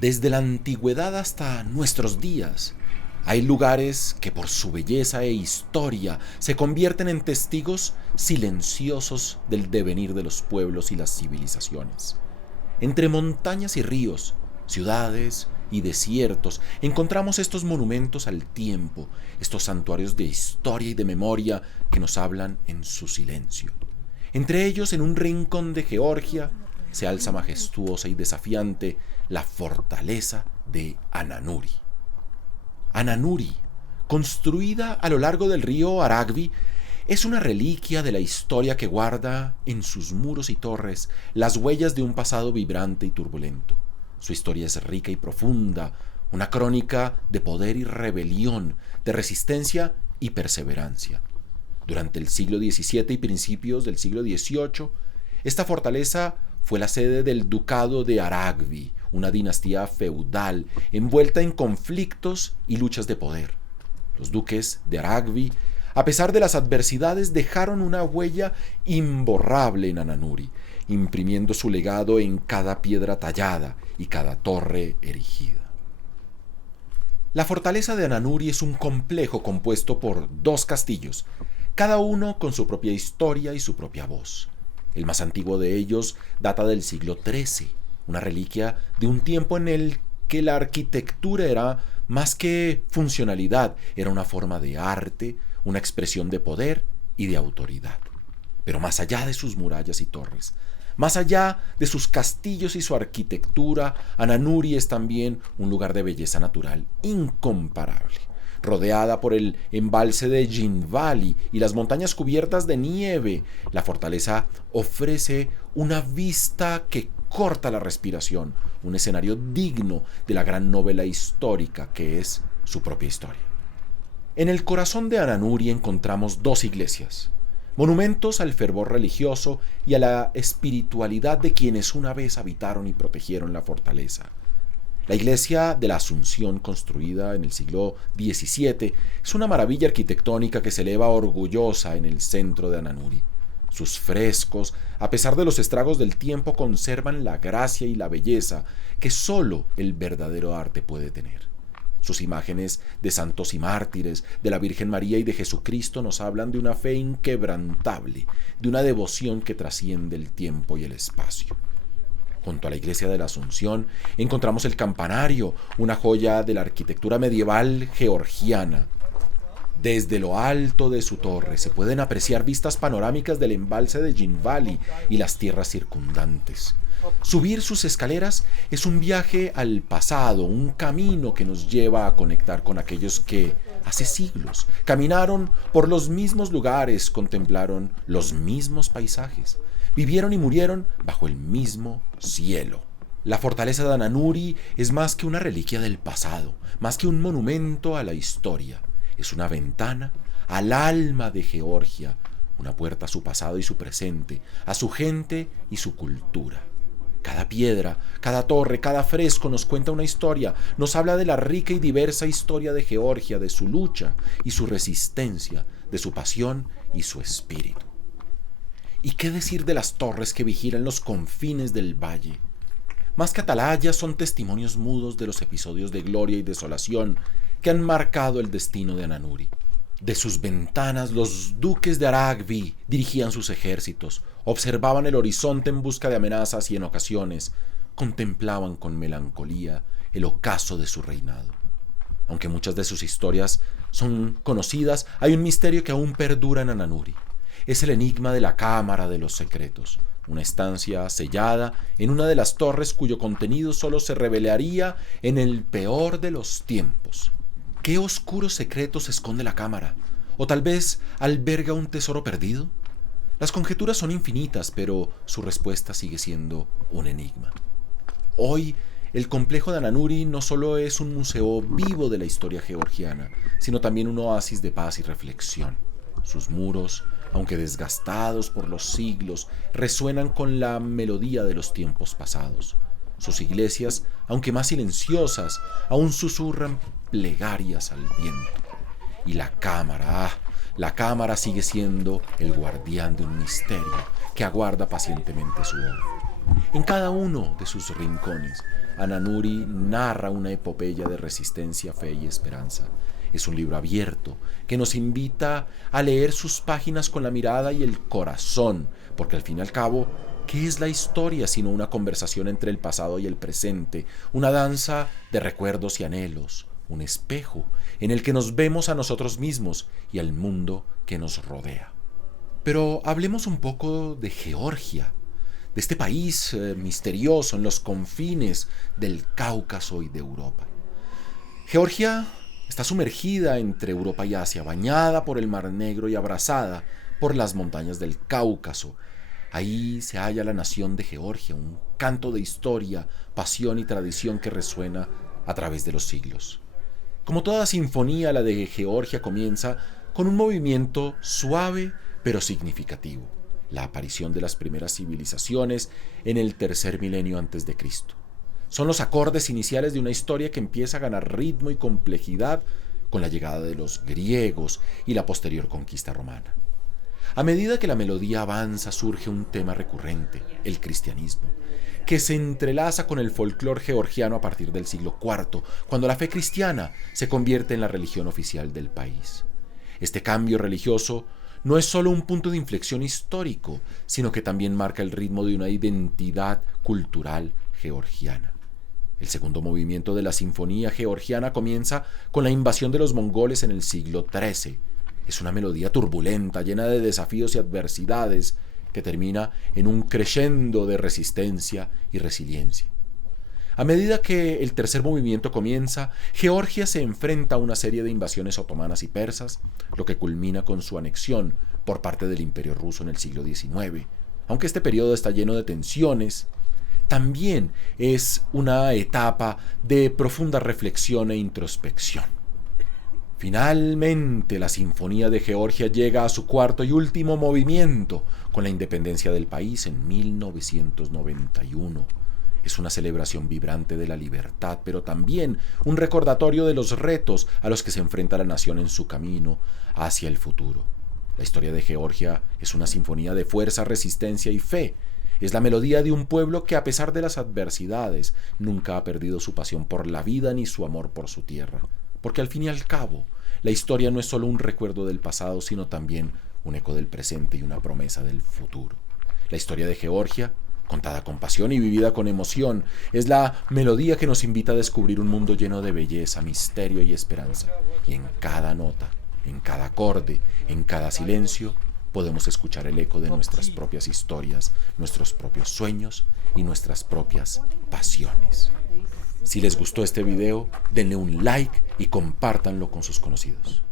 Desde la antigüedad hasta nuestros días, hay lugares que por su belleza e historia se convierten en testigos silenciosos del devenir de los pueblos y las civilizaciones. Entre montañas y ríos, ciudades y desiertos, encontramos estos monumentos al tiempo, estos santuarios de historia y de memoria que nos hablan en su silencio. Entre ellos, en un rincón de Georgia, se alza majestuosa y desafiante la fortaleza de Ananuri. Ananuri, construida a lo largo del río Aragvi, es una reliquia de la historia que guarda en sus muros y torres las huellas de un pasado vibrante y turbulento. Su historia es rica y profunda, una crónica de poder y rebelión, de resistencia y perseverancia. Durante el siglo XVII y principios del siglo XVIII, esta fortaleza fue la sede del ducado de Aragvi, una dinastía feudal envuelta en conflictos y luchas de poder. Los duques de Aragvi, a pesar de las adversidades, dejaron una huella imborrable en Ananuri, imprimiendo su legado en cada piedra tallada y cada torre erigida. La fortaleza de Ananuri es un complejo compuesto por dos castillos, cada uno con su propia historia y su propia voz. El más antiguo de ellos data del siglo XIII, una reliquia de un tiempo en el que la arquitectura era más que funcionalidad, era una forma de arte, una expresión de poder y de autoridad. Pero más allá de sus murallas y torres, más allá de sus castillos y su arquitectura, Ananuri es también un lugar de belleza natural incomparable. Rodeada por el embalse de Jinvali y las montañas cubiertas de nieve, la fortaleza ofrece una vista que corta la respiración, un escenario digno de la gran novela histórica que es su propia historia. En el corazón de Ananuri encontramos dos iglesias, monumentos al fervor religioso y a la espiritualidad de quienes una vez habitaron y protegieron la fortaleza. La iglesia de la Asunción, construida en el siglo XVII, es una maravilla arquitectónica que se eleva orgullosa en el centro de Ananuri. Sus frescos, a pesar de los estragos del tiempo, conservan la gracia y la belleza que solo el verdadero arte puede tener. Sus imágenes de santos y mártires, de la Virgen María y de Jesucristo nos hablan de una fe inquebrantable, de una devoción que trasciende el tiempo y el espacio. Junto a la iglesia de la Asunción encontramos el campanario, una joya de la arquitectura medieval georgiana. Desde lo alto de su torre se pueden apreciar vistas panorámicas del embalse de Jinvali y las tierras circundantes. Subir sus escaleras es un viaje al pasado, un camino que nos lleva a conectar con aquellos que, hace siglos, caminaron por los mismos lugares, contemplaron los mismos paisajes, vivieron y murieron bajo el mismo cielo. La fortaleza de Ananuri es más que una reliquia del pasado, más que un monumento a la historia. Es una ventana al alma de Georgia, una puerta a su pasado y su presente, a su gente y su cultura. Cada piedra, cada torre, cada fresco nos cuenta una historia, nos habla de la rica y diversa historia de Georgia, de su lucha y su resistencia, de su pasión y su espíritu. ¿Y qué decir de las torres que vigilan los confines del valle? Más que atalayas, son testimonios mudos de los episodios de gloria y desolación que han marcado el destino de Ananuri. De sus ventanas, los duques de Aragvi dirigían sus ejércitos, observaban el horizonte en busca de amenazas y en ocasiones contemplaban con melancolía el ocaso de su reinado. Aunque muchas de sus historias son conocidas, hay un misterio que aún perdura en Ananuri. Es el enigma de la Cámara de los Secretos, una estancia sellada en una de las torres cuyo contenido solo se revelaría en el peor de los tiempos. ¿Qué oscuros secretos esconde la cámara? ¿O tal vez alberga un tesoro perdido? Las conjeturas son infinitas, pero su respuesta sigue siendo un enigma. Hoy, el complejo de Ananuri no solo es un museo vivo de la historia georgiana, sino también un oasis de paz y reflexión. Sus muros, aunque desgastados por los siglos, resuenan con la melodía de los tiempos pasados. Sus iglesias, aunque más silenciosas, aún susurran plegarias al viento. Y la cámara sigue siendo el guardián de un misterio que aguarda pacientemente su hora. En cada uno de sus rincones, Ananuri narra una epopeya de resistencia, fe y esperanza. Es un libro abierto que nos invita a leer sus páginas con la mirada y el corazón, porque al fin y al cabo, ¿qué es la historia sino una conversación entre el pasado y el presente, una danza de recuerdos y anhelos, un espejo en el que nos vemos a nosotros mismos y al mundo que nos rodea? Pero hablemos un poco de Georgia, de este país misterioso en los confines del Cáucaso y de Europa. Georgia está sumergida entre Europa y Asia, bañada por el Mar Negro y abrazada por las montañas del Cáucaso. Ahí se halla la nación de Georgia, un canto de historia, pasión y tradición que resuena a través de los siglos. Como toda sinfonía, la de Georgia comienza con un movimiento suave pero significativo, la aparición de las primeras civilizaciones en el tercer milenio antes de Cristo. Son los acordes iniciales de una historia que empieza a ganar ritmo y complejidad con la llegada de los griegos y la posterior conquista romana. A medida que la melodía avanza, surge un tema recurrente, el cristianismo, que se entrelaza con el folclore georgiano a partir del siglo IV, cuando la fe cristiana se convierte en la religión oficial del país. Este cambio religioso no es solo un punto de inflexión histórico, sino que también marca el ritmo de una identidad cultural georgiana. El segundo movimiento de la Sinfonía Georgiana comienza con la invasión de los mongoles en el siglo XIII. Es una melodía turbulenta, llena de desafíos y adversidades, que termina en un crescendo de resistencia y resiliencia. A medida que el tercer movimiento comienza, Georgia se enfrenta a una serie de invasiones otomanas y persas, lo que culmina con su anexión por parte del Imperio ruso en el siglo XIX. Aunque este periodo está lleno de tensiones, también es una etapa de profunda reflexión e introspección. Finalmente, la Sinfonía de Georgia llega a su cuarto y último movimiento con la independencia del país en 1991. Es una celebración vibrante de la libertad, pero también un recordatorio de los retos a los que se enfrenta la nación en su camino hacia el futuro. La historia de Georgia es una sinfonía de fuerza, resistencia y fe. Es la melodía de un pueblo que, a pesar de las adversidades, nunca ha perdido su pasión por la vida ni su amor por su tierra. Porque al fin y al cabo, la historia no es solo un recuerdo del pasado, sino también un eco del presente y una promesa del futuro. La historia de Georgia, contada con pasión y vivida con emoción, es la melodía que nos invita a descubrir un mundo lleno de belleza, misterio y esperanza. Y en cada nota, en cada acorde, en cada silencio, podemos escuchar el eco de nuestras propias historias, nuestros propios sueños y nuestras propias pasiones. Si les gustó este video, denle un like y compártanlo con sus conocidos.